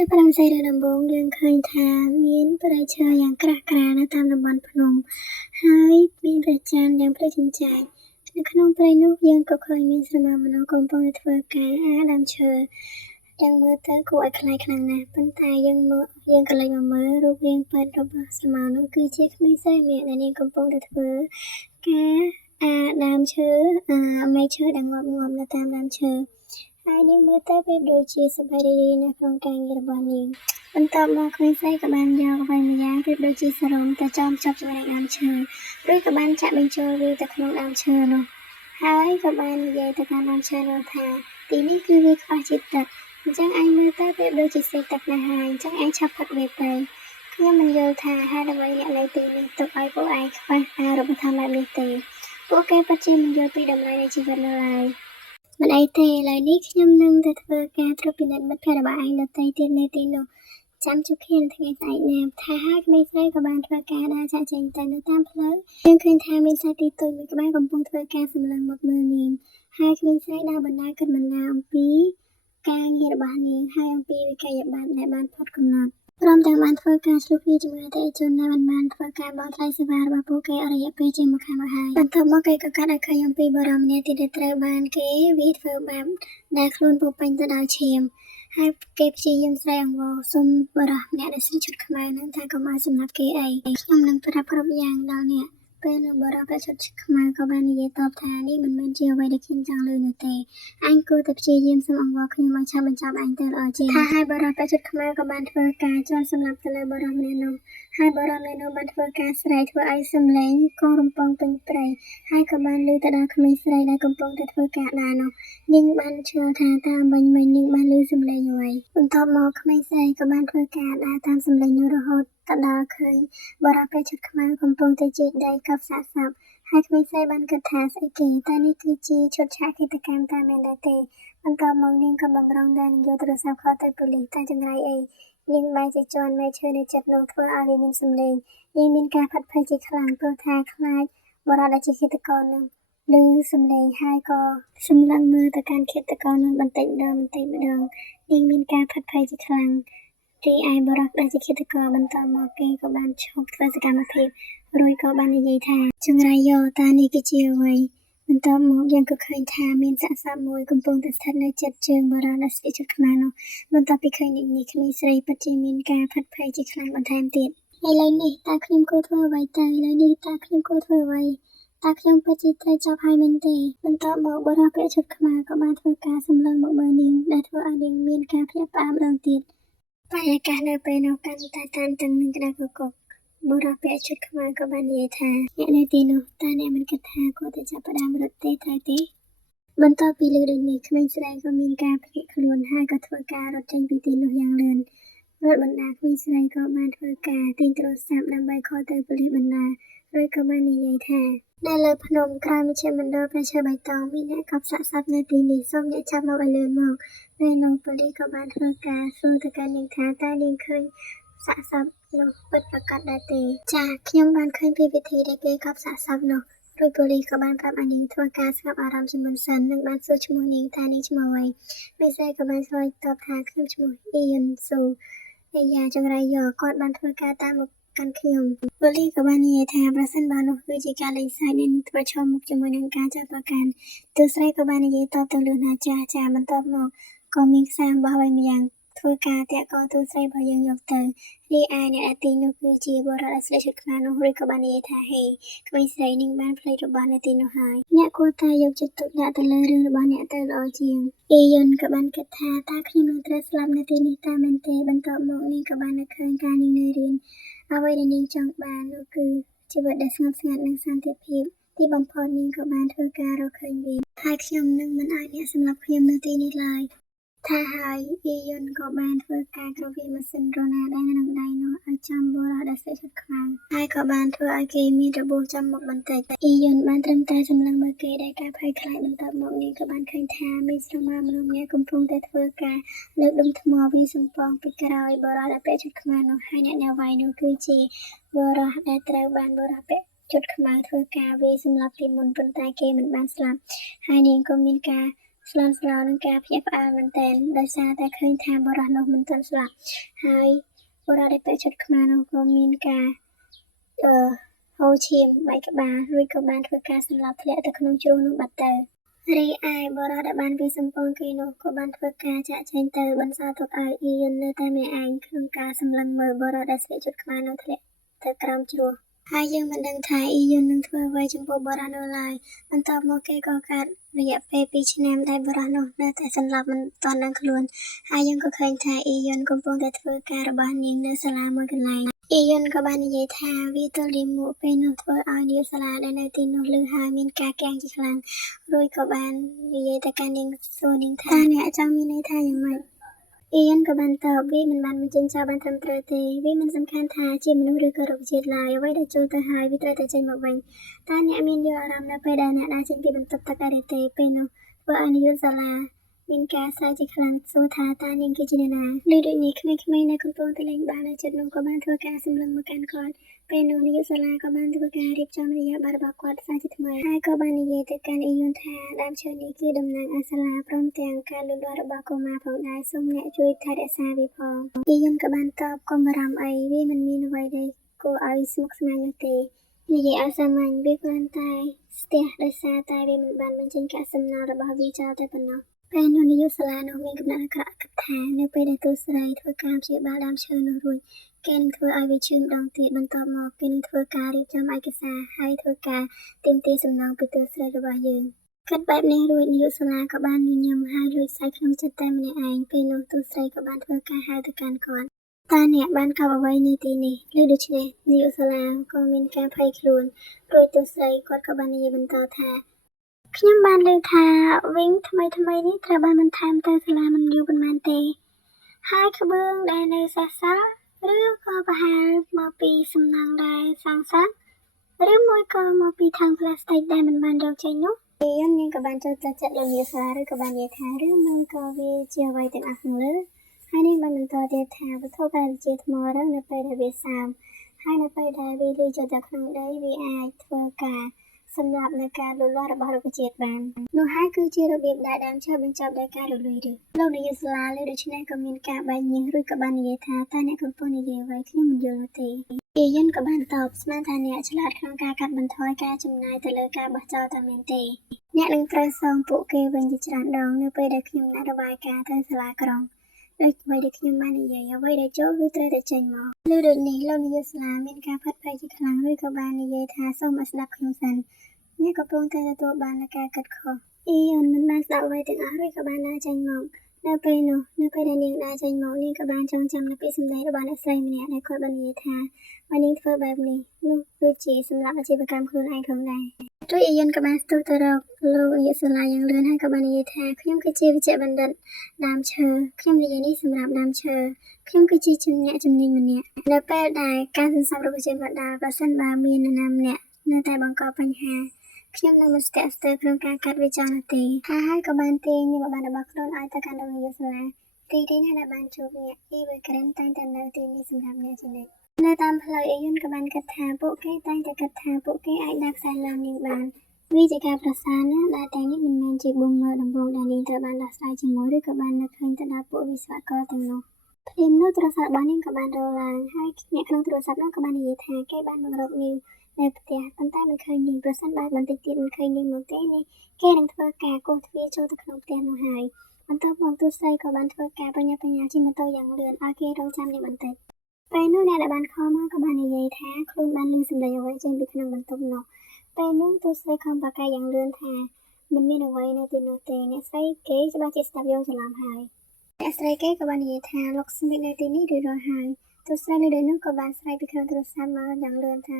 ចាប់ផ្ដើមសេរីដំបូងយើងឃើញថាមានព្រៃឈើយ៉ាងក្រាស់ក្រែលនៅតាមតំបន់ភ្នំហើយមានព្រះច័ន្ទយ៉ាងភ្លឺចិញ្ចាចនៅក្នុងព្រៃនោះយើងក៏ឃើញមានស្រមោលមនុស្សកំពុងតែធ្វើការដាំឈើទាំងមើលទៅគួរឲ្យខ្លាចខ្លាំងណាស់ប៉ុន្តែយើងក៏លេចមកមើលរូបរាងពិតរបស់ស្រមោលនោះគឺជាក្មេងស្រីម្នាក់ដែលនាងកំពុងតែធ្វើការដើមឈើមែកឈើដែលងាប់នៅតាមដើមឈើហើយនាងមើលទៅប្រៀបដូចជាសប្បាយរីករាយនៅក្នុងការងាររបស់នាងបន្ទាប់មកក្មេងស្រីក៏បានយកអ្វីម្យ៉ាងប្រៀបដូចជាសរងទៅចងភ្ជាប់ជាមួយនឹងដើមឈើឬក៏បានចាក់បញ្ចូលវាទៅក្នុងដើមឈើនោះហើយក៏បាននិយាយទៅកាន់ដើមឈើនោះថាទីនេះគឺវាខ្វះជាតិទឹកអញ្ចឹងឯងមើលទៅប្រៀបដូចជាសេកទឹកណាស់ហើយអញ្ចឹងឯងឆាប់ផឹកវាទៅខ្ញុំមិនយល់ថាហេតុអ្វីអ្នកនៅទីនេះទុកឲ្យពួកឯងខ្វះការរូបធម៌បែបនេះទេពួកគេពិតជាមិនយល់ពីតម្លៃនៃជីវិតនៅឡើយមិនអីទេឥឡូវនេះខ្ញុំនឹងទៅធ្វើការត្រួតពិនិត្យមិត្តភក្តិរបស់ឯងដទៃទៀតនៅទីនោះចាំជួបគ្នានៅថ្ងៃស្អែកណាថាហើយក្មេងស្រីក៏បានធ្វើការដើរចាក់ចេញទៅនៅតាមផ្លូវយើងឃើញថាមានសត្វទីទុយមួយក្បាលកំពុងធ្វើការសម្លឹងមកមើលនាងហើយក្មេងស្រីដើរបណ្ដាគិតបណ្ដាអំពីការងាររបស់នាងហើយអំពីវិក័យប័ត្រដែលបានផុតកំណត់ព្រមទាំងបានធ្វើការឆ្លុះគ្នាជាមួយអតិថិជនដែលបានធ្វើការបង់ថ្លៃសេវារបស់ពួកគេអស់រយៈពេលជាង1ខែមកហើយបន្ទាប់មកគេក៏កាត់ឲ្យឃើញអំពីបរិម្នាក់ទៀតដែលត្រូវបានគេវាយធ្វើបាបដែលខ្លួនពោពេញទៅដោយឈាមហើយគេព្យាយាមស្រែកអង្វរសុំបរិម្នាក់ដែលស្លៀកឈុតខ្មៅនឹងថាកុំឲ្យសម្លាប់គេអីខ្ញុំនឹងប្រាប់គ្រប់យ៉ាងដល់អ្នកពេលនោះបរិម្នាក់ឈុតខ្មៅក៏បាននិយាយតបថានេះមិនមែនជាអ្វីដែលខ្ញុំចង់ឮនោះទេអញគួរតែព្យាយាមសុំអង្វរខ្ញុំឲ្យឆាប់បញ្ចប់អញទៅល្អជាងថាហើយបរិម្នាក់ឈុតខ្មៅក៏បានធ្វើការជាន់សម្លាប់ទៅលើបរិម្នាក់នោះហើយបរិម្នាក់នោះបានធ្វើការស្រែកធ្វើឲ្យសំឡេងកងរំពងពេញព្រៃហើយក៏បានឮទៅដល់ក្មេងស្រីដែលកំពុងតែធ្វើការដែរនោះនាងបានឆ្ងល់ថាតើមិញនាងបានឮសំឡេងអ្វីបន្ទាប់មកក្មេងស្រីក៏បានធ្វើការដើរតាមសំឡេងនោះរហូតដល់ឃើញបរិម្នាក់ឈុតខ្មៅកំពុងតែជីកដីកប់សាកសពហើយក្មេងស្រីបានគិតថាស្អីគេតែនេះគឺជាឈុតឆាកឃាតកម្មតាមមែនដែរទេបន្ទាប់មកនាងក៏បំរុងដែរនឹងយកទូរស័ព្ទខលទៅប៉ូលីសតែចង្រៃអីនាងបែរជាជន់មែកឈើនៅចិត្តនោះធ្វើឲ្យវាមានសំឡេងនាងមានការផាត់ភ័យជាខ្លាំងព្រោះថាខ្លាចបរិម្នាក់ដែលជាឃាតករនឹងឮសំឡេងហើយក៏សម្លឹងមើលទៅកាន់ឃាតករនឹងបន្តិចម្ដងនាងមានការផាត់ភ័យជាខ្លាំងរីឯបរិម្នាក់ដែលជាឃាតករបន្តមកគេក៏បានឈប់ធ្វើសកម្មភាពរួចក៏បាននិយាយថាចង្រៃយោតានេះគឺជាអ្វីបន្ទាប់មកយើងក៏ឃើញថាមានសាកសពមួយកំពុងតែស្ថិតនៅជិតជើងបរិម្នាក់ដែលស្លៀកឈុតខ្មៅនោះបន្ទាប់ពីឃើញនេះក្មេងស្រីពិតជាមានការផាត់ភ័យជាខ្លាំងបន្ថែមទៀតឥឡូវនេះតើខ្ញុំគួរធ្វើអ្វីទៅឥឡូវនេះតើខ្ញុំគួរធ្វើអ្វីតើខ្ញុំពិតជាត្រូវចាប់ហើយមែនទេបន្ទាប់មកបរិម្នាក់ឈុតខ្មៅក៏បានធ្វើការសម្លឹងមកមើលនាងដែលធ្វើឲ្យនាងមានការភ្ញាក់ផ្អើលម្ដងទៀតបរិយាកាសនៅពេលនោះកាន់តែតានតឹងនឹងក្តៅគគុកបរិម្នាក់ឈុតខ្មៅក៏បាននិយាយថាអ្នកនៅទីនោះតើអ្នកមិនគិតថាគួរតែចាប់ផ្ដើមរត់ទេត្រូវទេបន្ទាប់ពីលើដូចនេះក្មេងស្រីក៏មានការភ្ញាក់ខ្លួនហើយក៏ធ្វើការរត់ចេញពីទីនោះយ៉ាងលឿនរត់បណ្ដាក្មេងស្រីក៏បានធ្វើការទាញទូរស័ព្ទដើម្បីខលទៅប៉ូលីសបណ្ដារួចក៏បាននិយាយថានៅលើភ្នំក្រោយមជ្ឈមណ្ឌលព្រៃឈើបៃតងមានអ្នកកប់សាកសពនៅទីនេះសូមអ្នកចាប់មកឲ្យលឿនមកពេលនោះប៉ូលីសក៏បានធ្វើការសួរទៅកាន់នាងថាតើនាងឃើញសាកសពនោះពិតប្រាកដដែរទេចាខ្ញុំបានឃើញពីវិធីដែលគេកប់សាកសពនោះរួចប៉ូលីសក៏បានប្រាប់ឲ្យនាងធ្វើការស្ងប់អារម្មណ៍ជាមុនសិននិងបានសួរឈ្មោះនាងថានាងឈ្មោះអ្វីមេស្រីក៏បានឆ្លើយតបថាខ្ញុំឈ្មោះអ៊ីយុនស៊ូហើយយ៉ាចង្រៃយោគាត់បានធ្វើការតាមមកកាន់ខ្ញុំប៉ូលីសក៏បាននិយាយថាប្រសិនបើនោះគឺជាការលេងសើចនាងនឹងប្រឈមមុខជាមួយនឹងការចាប់ប្រកាន់ទូស្រីក៏បាននិយាយតបទៅលឿនថាចាបន្ទាប់មកក៏មានខ្សែអំបោះអ្វីម្យ៉ាងធ្វើការតាក់កទូស្រីរបស់យើងយកទៅរីឯអ្នកអាទីនោះគឺជាបរិយាស្លៀកឈុតខ្មៅនោះរួចក៏បាននិយាយថាហេក្មេងស្រីនាងបានផ្លេចរបស់នៅទីនោះហើយអ្នកគួរតែយកចិត្តទុកដាក់ទៅលើរឿងរបស់អ្នកទៅល្អជាងអ៊ីយុនក៏បានគិតថាតើខ្ញុំនឹងត្រូវស្លាប់នៅទីនេះតាមមែនទេបន្ទាប់មកនាងក៏បាននឹកឃើញការនាងនៅរៀនអ្វីដែលនាងចង់បាននោះគឺជីវិតដែលស្ងប់ស្ងាត់និងសន្តិភាពទីបំផុតនាងក៏បានធ្វើការរកឃើញវាហើយខ្ញុំនឹងមិនឲ្យអ្នកសម្លាប់ខ្ញុំនៅទីនេះឡើយថាហើយអ៊ីយុនក៏បានធ្វើការក្រវាម៉ាស៊ីនរណាដែលនៅក្នុងដៃនោះឲ្យចំបរិយាដែលស្លៀកឈុតខ្មៅហើយក៏បានធ្វើឲ្យគេមានរបួសចំមុខបន្តិចអ៊ីយុនបានត្រឹមតែសម្លឹងមើលគេដែលការភ័យខ្លាចបន្ទាប់មកនាងក៏បានឃើញថាមានស្រមោលមនុស្សម្នាក់កំពុងតែធ្វើការលើកដុំថ្មវាសំពងពីក្រោយបរិយាដែលពាក់ឈុតខ្មៅនោះហើយអ្នកនៅវាយនោះគឺជាបរិយាដែលត្រូវបានបរិយាពាក់ឈុតខ្មៅធ្វើការវាសម្លាប់ពីមុនប៉ុន្តែគេមិនបានស្លាប់ហើយនាងក៏មានការ ស្លន់ស្លោនឹងការភ្ញាក់ផ្អើលមែនទែនដោយសារតែឃើញថាបុរសនោះមិនទាន់ស្លាប់ហើយបុរសដែលពាក់ឈុតខ្មៅនោះក៏មានការហូរឈាមបែកក្បាលរួចក៏បានធ្វើការសម្លាប់ធ្លាក់ទៅក្នុងជ្រោះនោះបាត់ទៅរីឯបុរសដែលបានវាយសម្ពងគេនោះក៏បានធ្វើការចាក់ចែងទៅបន្សល់ទុកឲ្យអ៊ីយុននៅតែម្នាក់ឯងក្នុងការសម្លឹងមើលបុរសដែលស្លៀកឈុតខ្មៅនោះធ្លាក់ទៅក្រោមជ្រោះហើយយើងមិនដឹងថាអ៊ីយុននឹងធ្វើអ្វីចំពោះបុរសនោះឡើយបន្ទាប់មកគេក៏កាត់រយៈពេល2ឆ្នាំដែលបុរសនោះនៅតែសន្លប់មិនទាន់ដឹងខ្លួនហើយយើងក៏ឃើញថាអ៊ីយុនកំពុងតែធ្វើការរបស់នាងនៅសាលាមួយកន្លែងអ៊ីយុនក៏បាននិយាយថាវាទល់លាមកពេលនោះធ្វើឲ្យនាងសាលាដែលនៅទីនោះលឺហើយមានការគាំងជាខ្លាំងរួចក៏បាននិយាយទៅកាន់នាងសួរនាងថាអ្នកចង់មានន័យថាយ៉ាងម៉េចអ៊ីយុនក៏បានតបវាមិនបានបញ្ចេញចោលបានត្រឹមត្រូវទេវាមិនសំខាន់ថាជាមនុស្សឬក៏រុក្ខជាតិឡើយអ្វីដែលចូលទៅហើយវាត្រូវតែចេញមកវិញតើអ្នកមានយល់អារម្មណ៍នៅពេលដែលអ្នកដើរចេញពីបន្ទប់ទឹកដែរទេពេលនោះធ្វើឲ្យនាងសាលាមានការស្រែកជាខ្លាំងសួរថាតើនាងគឺជាអ្នកណាឬដូចនេះក្មេងៗនៅកំពុងតែលេងបាល់នៅជិតនោះក៏បានធ្វើការសម្លឹងមកកាន់គាត់ពេលនោះនាងសាលាក៏បានធ្វើការរៀបចំរយៈបាល់របស់គាត់សាជាថ្មីហើយក៏បាននិយាយទៅកាន់អ៊ីយុនថាដើមឈើនេះគឺតំណាងឲ្យសាលាព្រមទាំងការលូតលាស់របស់កុមារផងដែរសូមអ្នកជួយថែរក្សាវាផងអ៊ីយុនក៏បានតបកុំបារម្ភអីវាមិនមានអ្វីដែលគួរឲ្យស្មុគស្មាញនោះទេនិយាយឲ្យសាមញ្ញវាគ្រាន់តែស្ទះដោយសារតែវាមិនបានបញ្ចេញកាកសំណល់របស់វាចោលតែប៉ុណ្ណោះពេលនោះនាយកសាលានោះមានកំណត់អាក្រក់គិតថានៅពេលដែលទូស្រីធ្វើការព្យាបាលដើមឈើនោះរួចគេនឹងធ្វើឲ្យវាឈឺម្ដងទៀតបន្ទាប់មកគេនឹងធ្វើការរៀបចំឯកសារហើយធ្វើការទាមទារសំណងពីទូស្រីរបស់យើងគិតបែបនេះរួចនាយកសាលាក៏បានញញឹមហើយលួចសើចក្នុងចិត្តតែម្នាក់ឯងពេលនោះទូស្រីក៏បានធ្វើការហៅទៅកាន់គាត់តើអ្នកបានកប់អ្វីនៅទីនេះឬដូច្នេះនាយកសាលាក៏មានការភ័យខ្លួនរួចទូស្រីគាត់ក៏បាននិយាយបន្តថាខ្ញុំបានឮថាវិញថ្មីនេះត្រូវបានបន្ថែមទៅសាលាមិនយូរប៉ុន្មានទេហើយក្បឿងដែលនៅសេសសល់ឬក៏ប្រហែលមកពីសំណង់ដែលសាងសង់ឬមួយក៏មកពីថង់ប្លាស្ទិកដែលមិនបានយកចេញនោះនាងក៏បានចូលទៅចិត្តលោកនាយសាលាឬក៏បាននិយាយថាឬមួយក៏វាជាអ្វីទាំងអស់ខាងលើហើយនាងបានបន្តទៀតថាវត្ថុប្រតិជាថ្មរឹងនៅពេលដែលវាសើមហើយនៅពេលដែលវាលាយចូលទៅក្នុងដីវាអាចធ្វើការសម្រាប់នៅការលូតលាស់របស់រុក្ខជាតិបាននោះហើយគឺជារបៀបដែលដើមឈើបញ្ចប់ដោយការរលួយឬលោកនាយកសាលាលើដូច្នេះក៏មានការបែកញើសរួចក៏បាននិយាយថាតើអ្នកកំពុងនិយាយអ្វីខ្ញុំមិនយល់នោះទេអ៊ីយុនក៏បានតបស្មានថាអ្នកឆ្លាតក្នុងការកាត់បន្ថយការចំណាយទៅលើការបោះចោលតែមែនទេអ្នកនឹងត្រូវសងពួកគេវិញជាច្រើនដងនៅពេលដែលខ្ញុំណាត់របាយការណ៍ទៅសាលាក្រុងដូចអ្វីដែលខ្ញុំបាននិយាយអ្វីដែលចូលគឺត្រូវតែចេញមកឬដូចនេះលោកនាយកសាលាមានការផាត់ភ័យជាខ្លាំងឬក៏បាននិយាយថាសូមឲ្យស្ដាប់ខ្ញុំសិនអ្នកកំពុងតែទទួលបាននូវការកាត់ខុសអ៊ីយុនមិនបានស្ដាប់អ្វីទាំងអស់ឬក៏បានដើរចេញមកនៅពេលដែលនាងដើរចេញមកនាងក៏បានចងចាំនូវពាក្យសម្ដីរបស់អ្នកស្រីម្នាក់ដែលគាត់បាននិយាយថាបើនាងធ្វើបែបនេះនោះគឺជាសម្រាប់អាជីវកម្មខ្លួនឯងផងដែររួចអ៊ីយុនក៏បានស្ទុះទៅរកលោកនាយកសាលាយ៉ាងលឿនហើយក៏បាននិយាយថាខ្ញុំគឺជាវិជ្ជបណ្ឌិតដើមឈើខ្ញុំនិយាយនេះសម្រាប់ដើមឈើខ្ញុំគឺជាអ្នកជំនាញម្នាក់នៅពេលដែលការសន្សំរុក្ខជាតិមកដល់បើសិនបើមាននរណាម្នាក់នៅតែបង្កបញ្ហាខ្ញុំនឹងមិនស្ទាក់ស្ទើរក្នុងការកាត់វាចោលនោះទេហើយក៏បានទាញនាមប័ណ្ណរបស់ខ្លួនឲ្យទៅកាន់លោកនាយកសាលាទីនេះដែលបានជួបអ្នកអ៊ីវេក្រែនតែងតែនៅទីនេះសម្រាប់អ្នកជានិច្ចនៅតាមផ្លូវអ៊ីយុនក៏បានគិតថាពួកគេតែងតែគិតថាពួកគេអាចដាក់ខ្សែលើនាងបានវាជាការប្រសើរណាស់ដែលតែនេះមិនមែនជាបំណងដំបូងដែលនាងត្រូវបានដោះស្រាយជាមួយឬក៏បាននឹកឃើញទៅដល់ពួកវិស្វករទាំងនោះភ្លាមនោះទូរស័ព្ទរបស់នាងក៏បានរលឡើងហើយអ្នកក្នុងទូរស័ព្ទនោះក៏បាននិយាយថាគេបានមករកនាងនៅផ្ទះប៉ុន្តែមិនឃើញនាងប្រសិនបើបន្តិចទៀតមិនឃើញនាងមកទេនេះគេនឹងធ្វើការគោះទ្វារចូលទៅក្នុងផ្ទះនោះហើយបន្ទាប់មកទូស្រីក៏បានធ្វើការបញ្ញាជិះម៉ូតូយ៉ាងលឿនឲ្យគេរងចាំនាងបន្តិចពេលនោះអ្នកដែលបានខំមកក៏បាននិយាយថាខ្លួនបានឮសម្លេងអ្វីចេញពីក្នុងបន្ទប់នោះពេលនោះទូស្រីខំប្រកែកយ៉ាងលឿនថាមិនមានអ្វីនៅទីនោះទេអ្នកស្រីគេច្បាស់ជាស្ដាប់យកច្រឡំហើយអ្នកស្រីគេក៏បាននិយាយថាលោកស្មីនៅទីនេះឬរស់ហើយទូស្រីនៅទីនោះក៏បានស្រែកពីក្នុងទូរស័ព្ទមកយ៉ាងលឿនថា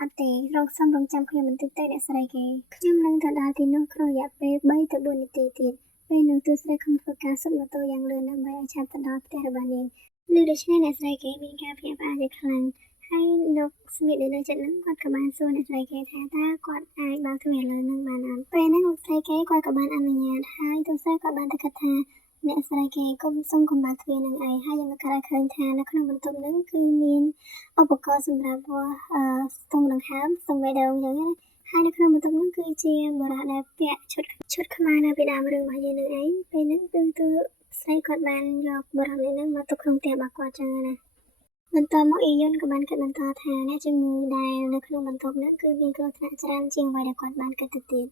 អត់ទេរងសំរងចាំខ្ញុំបន្តិចទៅអ្នកស្រីគេខ្ញុំនឹងទៅដល់ទីនោះក្នុងរយៈពេល3ទៅ4នាទីទៀតពេលនោះទូស្រីខំធ្វើការសុំម៉ូតូយ៉ាងលឿនដើម្បីឲ្យឆាប់ទៅដល់ផ្ទះរបស់នាងឮដូច្នេះអ្នកស្រីគេមានការភ្ញាក់ផ្អើលជាខ្លាំងហើយលោកស្មីដែលនៅជិតនោះគាត់ក៏បានសួរអ្នកស្រីគេថាតើគាត់អាចបើកទ្វារឥឡូវនឹងបានអត់ពេលហ្នឹងលោកស្រីគេគាត់ក៏បានអនុញ្ញាតហើយទូស្រីគាត់បានទៅគិតថាអ្នកស្រីគេគុំសុំកុំបើកទ្វារនឹងអីហើយយើងក៏ឃើញថានៅក្នុងបន្ទប់ហ្នឹងគឺមានឧបករណ៍សម្រាប់ស្ទង់ដង្ហើមស្ទង់បេះដូងអញ្ចឹងណាហ ហើយនៅក្នុងបន្ទប់នោះគឺជាបុរសដែលពាក់ឈុតខ្មែរនៅពីដើមរឿងរបស់យើងនឹងឯងពេលហ្នឹងគឺស្រីគាត់បានយកបុរសម្នាក់ហ្នឹងមកទុកក្នុងផ្ទះរបស់គាត់ចឹងណាបន្ទាប់មកអ៊ីយុនក៏បានគិតបន្តថាអ្នកជំងឺដែលនៅក្នុងបន្ទប់ហ្នឹងគឺមានគ្រោះថ្នាក់ច្រើនជាងអ្វីដែលគាត់បានគិតទៅទៀត